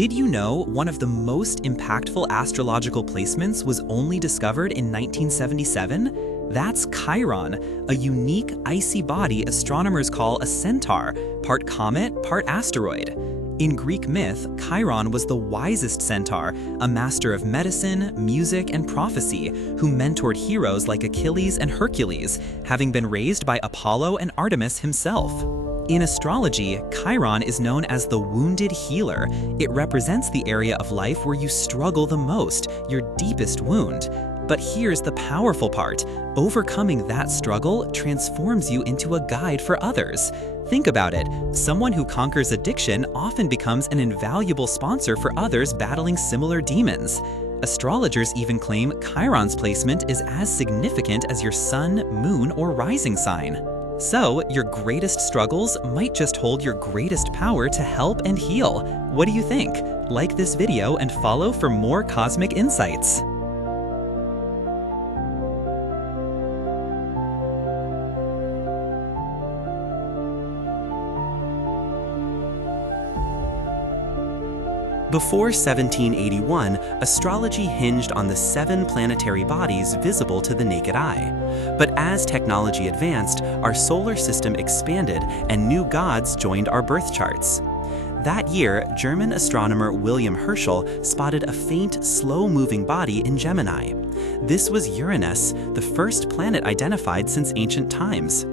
Did you know one of the most impactful astrological placements was only discovered in 1977? That's Chiron, a unique icy body astronomers call a centaur, part comet, part asteroid. In Greek myth, Chiron was the wisest centaur, a master of medicine, music, and prophecy, who mentored heroes like Achilles and Hercules, having been raised by Apollo and Artemis himself. In astrology, Chiron is known as the wounded healer. It represents the area of life where you struggle the most, your deepest wound. But here's the powerful part. Overcoming that struggle transforms you into a guide for others. Think about it. Someone who conquers addiction often becomes an invaluable sponsor for others battling similar demons. Astrologers even claim Chiron's placement is as significant as your sun, moon, or rising sign. So, your greatest struggles might just hold your greatest power to help and heal. What do you think? Like this video and follow for more cosmic insights. Before 1781, astrology hinged on the 7 planetary bodies visible to the naked eye. But as technology advanced, our solar system expanded and new gods joined our birth charts. That year, German astronomer William Herschel spotted a faint, slow-moving body in Gemini. This was Uranus, the first planet identified since ancient times.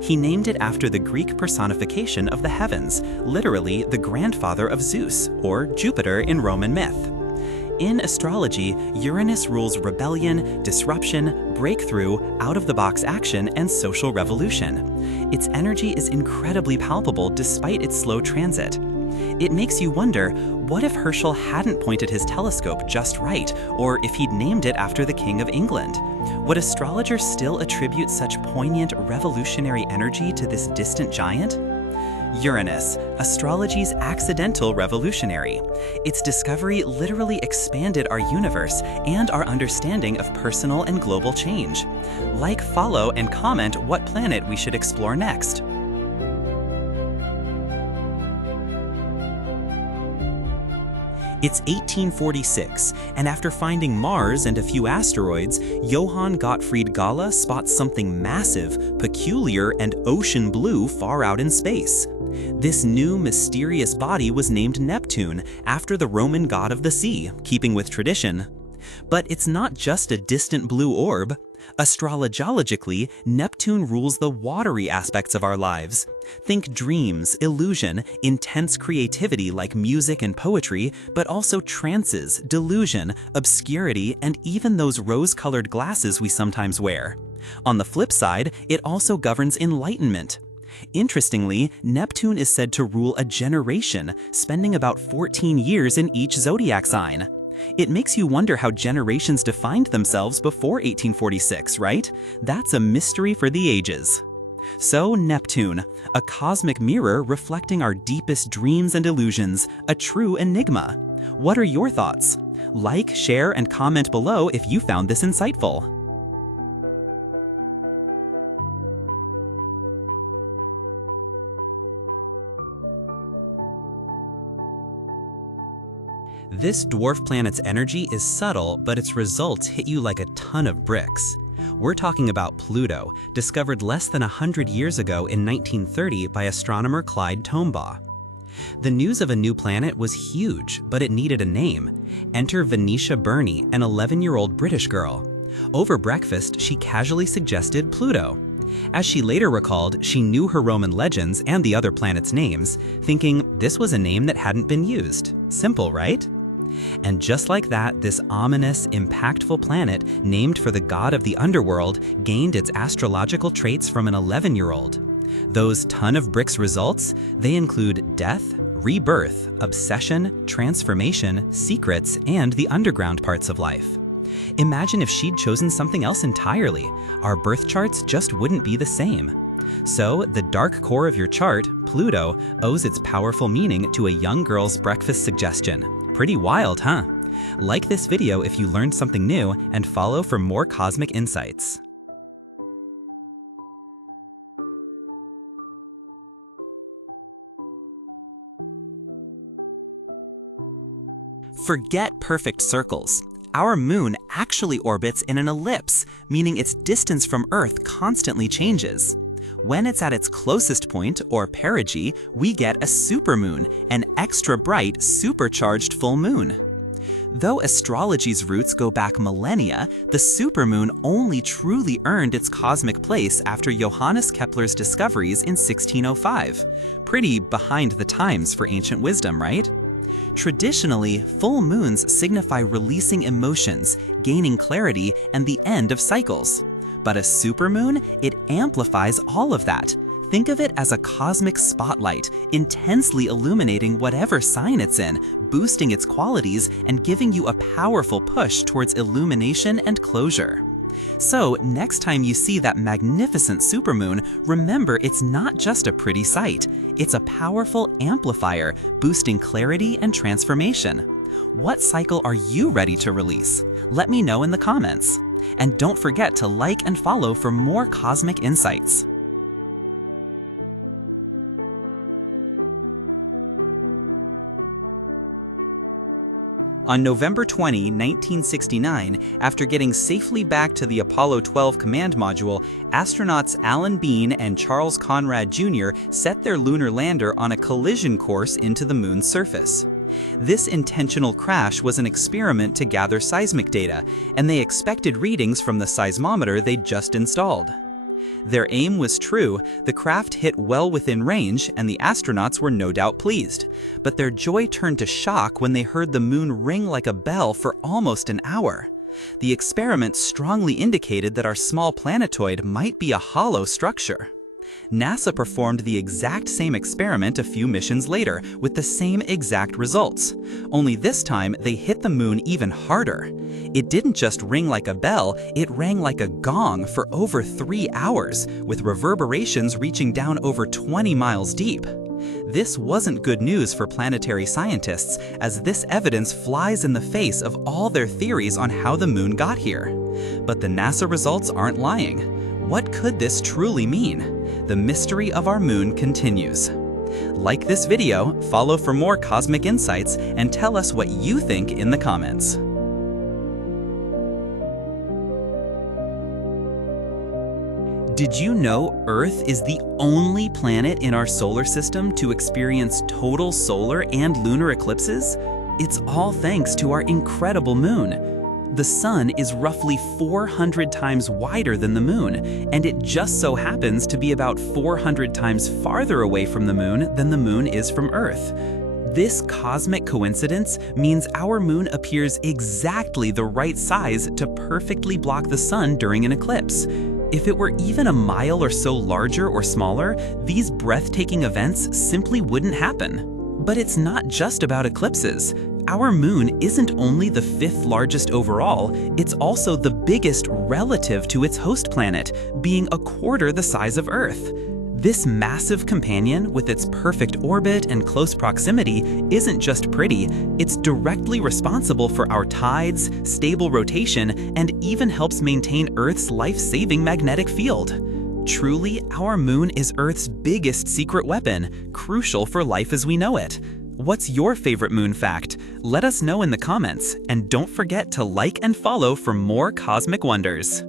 He named it after the Greek personification of the heavens, literally the grandfather of Zeus, or Jupiter in Roman myth. In astrology, Uranus rules rebellion, disruption, breakthrough, out-of-the-box action, and social revolution. Its energy is incredibly palpable despite its slow transit. It makes you wonder, what if Herschel hadn't pointed his telescope just right, or if he'd named it after the King of England? Would astrologers still attribute such poignant, revolutionary energy to this distant giant? Uranus, astrology's accidental revolutionary. Its discovery literally expanded our universe and our understanding of personal and global change. Like, follow, and comment what planet we should explore next. It's 1846, and after finding Mars and a few asteroids, Johann Gottfried Galle spots something massive, peculiar, and ocean blue far out in space. This new, mysterious body was named Neptune, after the Roman god of the sea, keeping with tradition. But it's not just a distant blue orb. Astrologically, Neptune rules the watery aspects of our lives. Think dreams, illusion, intense creativity like music and poetry, but also trances, delusion, obscurity, and even those rose-colored glasses we sometimes wear. On the flip side, it also governs enlightenment. Interestingly, Neptune is said to rule a generation, spending about 14 years in each zodiac sign. It makes you wonder how generations defined themselves before 1846, right? That's a mystery for the ages. So, Neptune, a cosmic mirror reflecting our deepest dreams and illusions, a true enigma. What are your thoughts? Like, share, and comment below if you found this insightful. This dwarf planet's energy is subtle, but its results hit you like a ton of bricks. We're talking about Pluto, discovered less than 100 years ago in 1930 by astronomer Clyde Tombaugh. The news of a new planet was huge, but it needed a name. Enter Venetia Burney, an 11-year-old British girl. Over breakfast, she casually suggested Pluto. As she later recalled, she knew her Roman legends and the other planets' names, thinking this was a name that hadn't been used. Simple, right? And just like that, this ominous, impactful planet, named for the god of the underworld, gained its astrological traits from an 11-year-old. Those ton of bricks results, they include death, rebirth, obsession, transformation, secrets, and the underground parts of life. Imagine if she'd chosen something else entirely. Our birth charts just wouldn't be the same. So, the dark core of your chart, Pluto, owes its powerful meaning to a young girl's breakfast suggestion. Pretty wild, huh? Like this video if you learned something new, and follow for more cosmic insights. Forget perfect circles. Our moon actually orbits in an ellipse, meaning its distance from Earth constantly changes. When it's at its closest point, or perigee, we get a supermoon, an extra bright, supercharged full moon. Though astrology's roots go back millennia, the supermoon only truly earned its cosmic place after Johannes Kepler's discoveries in 1605. Pretty behind the times for ancient wisdom, right? Traditionally, full moons signify releasing emotions, gaining clarity, and the end of cycles. But a supermoon, it amplifies all of that. Think of it as a cosmic spotlight, intensely illuminating whatever sign it's in, boosting its qualities, and giving you a powerful push towards illumination and closure. So, next time you see that magnificent supermoon, remember it's not just a pretty sight. It's a powerful amplifier, boosting clarity and transformation. What cycle are you ready to release? Let me know in the comments. And don't forget to like and follow for more cosmic insights. On November 20, 1969, after getting safely back to the Apollo 12 command module, astronauts Alan Bean and Charles Conrad Jr. set their lunar lander on a collision course into the moon's surface. This intentional crash was an experiment to gather seismic data, and they expected readings from the seismometer they'd just installed. Their aim was true, the craft hit well within range, and the astronauts were no doubt pleased. But their joy turned to shock when they heard the moon ring like a bell for almost an hour. The experiment strongly indicated that our small planetoid might be a hollow structure. NASA performed the exact same experiment a few missions later, with the same exact results. Only this time, they hit the moon even harder. It didn't just ring like a bell, it rang like a gong for over 3 hours, with reverberations reaching down over 20 miles deep. This wasn't good news for planetary scientists, as this evidence flies in the face of all their theories on how the moon got here. But the NASA results aren't lying. What could this truly mean? The mystery of our moon continues. Like this video, follow for more cosmic insights, and tell us what you think in the comments. Did you know Earth is the only planet in our solar system to experience total solar and lunar eclipses? It's all thanks to our incredible moon. The sun is roughly 400 times wider than the moon, and it just so happens to be about 400 times farther away from the moon than the moon is from Earth. This cosmic coincidence means our moon appears exactly the right size to perfectly block the sun during an eclipse. If it were even a mile or so larger or smaller, these breathtaking events simply wouldn't happen. But it's not just about eclipses. Our moon isn't only the 5th largest overall, it's also the biggest relative to its host planet, being a quarter the size of Earth. This massive companion, with its perfect orbit and close proximity, isn't just pretty, it's directly responsible for our tides, stable rotation, and even helps maintain Earth's life-saving magnetic field. Truly, our moon is Earth's biggest secret weapon, crucial for life as we know it. What's your favorite moon fact? Let us know in the comments, and don't forget to like and follow for more cosmic wonders.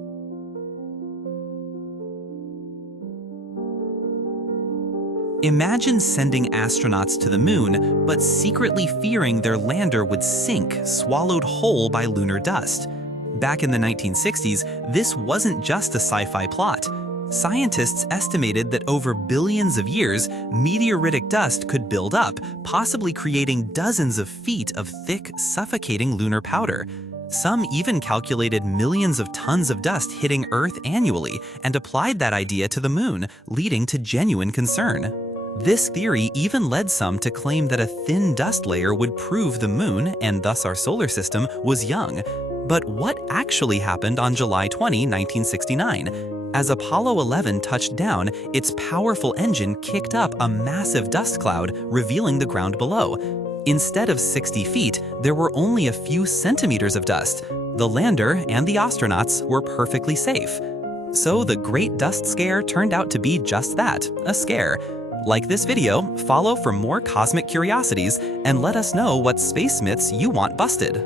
Imagine sending astronauts to the moon, but secretly fearing their lander would sink, swallowed whole by lunar dust. Back in the 1960s, this wasn't just a sci-fi plot. Scientists estimated that over billions of years, meteoritic dust could build up, possibly creating dozens of feet of thick, suffocating lunar powder. Some even calculated millions of tons of dust hitting Earth annually and applied that idea to the moon, leading to genuine concern. This theory even led some to claim that a thin dust layer would prove the moon, and thus our solar system, was young. But what actually happened on July 20, 1969? As Apollo 11 touched down, its powerful engine kicked up a massive dust cloud, revealing the ground below. Instead of 60 feet, there were only a few centimeters of dust. The lander and the astronauts were perfectly safe. So the Great Dust Scare turned out to be just that, a scare. Like this video, follow for more cosmic curiosities, and let us know what space myths you want busted.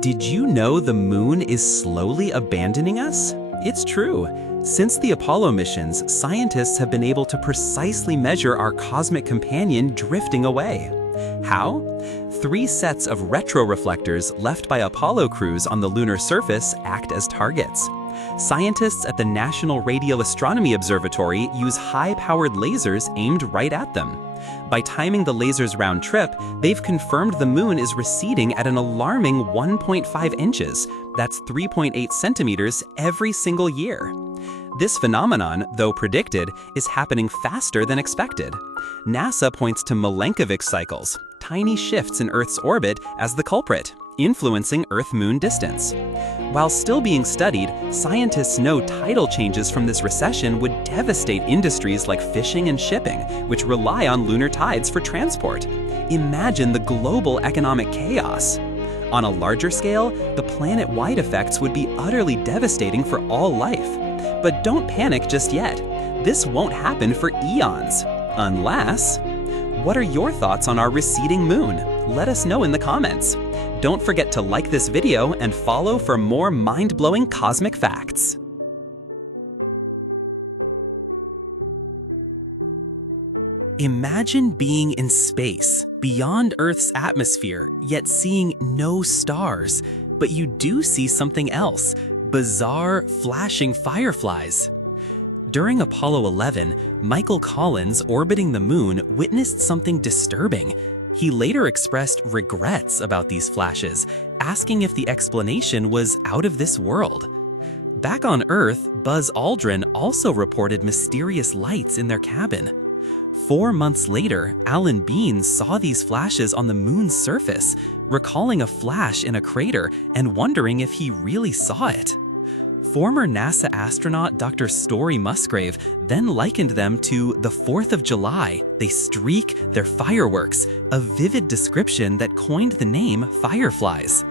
Did you know the moon is slowly abandoning us? It's true. Since the Apollo missions, scientists have been able to precisely measure our cosmic companion drifting away. How? 3 sets of retroreflectors left by Apollo crews on the lunar surface act as targets. Scientists at the National Radio Astronomy Observatory use high-powered lasers aimed right at them. By timing the laser's round trip, they've confirmed the moon is receding at an alarming 1.5 inches, that's 3.8 centimeters, every single year. This phenomenon, though predicted, is happening faster than expected. NASA points to Milankovitch cycles, tiny shifts in Earth's orbit, as the culprit, influencing Earth-Moon distance. While still being studied, scientists know tidal changes from this recession would devastate industries like fishing and shipping, which rely on lunar tides for transport. Imagine the global economic chaos. On a larger scale, the planet-wide effects would be utterly devastating for all life. But don't panic just yet. This won't happen for eons. Unless... What are your thoughts on our receding moon? Let us know in the comments. Don't forget to like this video and follow for more mind-blowing cosmic facts. Imagine being in space, beyond Earth's atmosphere, yet seeing no stars. But you do see something else: bizarre, flashing fireflies. During Apollo 11, Michael Collins, orbiting the moon, witnessed something disturbing. He later expressed regrets about these flashes, asking if the explanation was out of this world. Back on Earth, Buzz Aldrin also reported mysterious lights in their cabin. 4 months later, Alan Bean saw these flashes on the moon's surface, recalling a flash in a crater and wondering if he really saw it. Former NASA astronaut Dr. Story Musgrave then likened them to the 4th of July. They streak, they're fireworks, a vivid description that coined the name fireflies.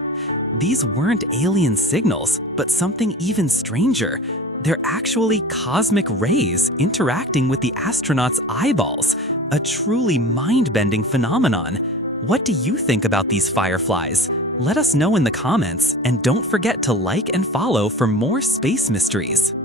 These weren't alien signals, but something even stranger. They're actually cosmic rays interacting with the astronauts' eyeballs, a truly mind-bending phenomenon. What do you think about these fireflies? Let us know in the comments, and don't forget to like and follow for more space mysteries.